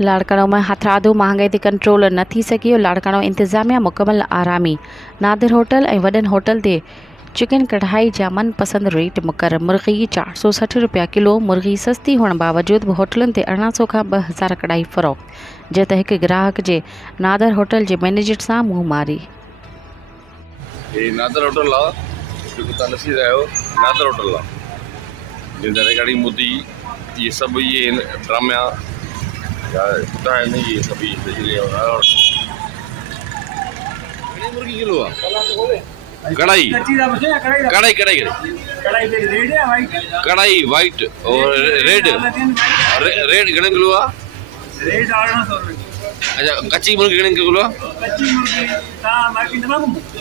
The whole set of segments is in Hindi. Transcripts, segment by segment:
लाड़काणो में हथरादो महांगाई ते कंट्रोल न थी सघियो। लाड़काणो इंतिज़ामिया मुकमल आरामी। नादिर होटल ऐं वॾनि होटल ते चिकन कढ़ाई जा मनपसंद रेट मुक़रर। मुर्गी 460 रुपया किलो। मुर्गी सस्ती हुअण बावजूद बि होटलुनि ते 1800 खां 2000 कढ़ाई फ़रोख्त। जे त हिकु ग्राहक जे नादिर होटल जे मैनेजर सां मुंहुं मारी। नादर होटल आहे जेको तव्हां ॾिसी रहिया आहियो। नादर होटल आहे जिन रेगाड़ी मोदी ये सब ये ड्रामा होता है नहीं, ये सभी मुर्गी किलो है। कढ़ाई कढ़ाई कढ़ाई कढ़ाई वाइट और रेड रेड घणे किलो है? रेट 1800 रुपए। अच्छा कच्ची मुर्गी घणे किलो है? कच्ची मुर्गी ता मार्केट में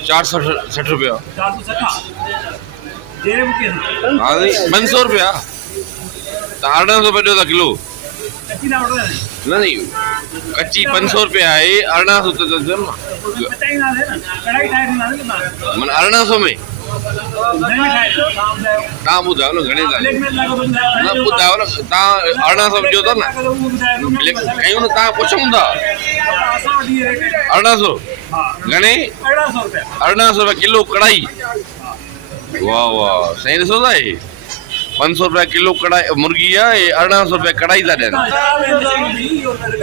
460 रुपया। 460 जेब के हाँ नहीं 500 रुपया। 1800 रुपये ॾियो था किलो। कच्ची ना ऑर्डर है न नहीं कच्ची 500 रुपया है। 1800 तो कच्ची ना है ना, कढ़ाई टाइप ना है ना, मन 1800 में नहीं खाए तव्हां ॿुधायो न घणे था प्लेट में लगा तो न ॿुधायो न तव्हां 1800 ॾियो था न कयूं न तव्हां पुछूं था 1800 घणे 1800 रुपया 1800 रुपया किलो कढ़ाई। वाह वाह सही ॾिसो था हे 500 रुपया किलो कढ़ाई मुर्गी आहे। 1800 रुपया कढ़ाई था ॾियनि।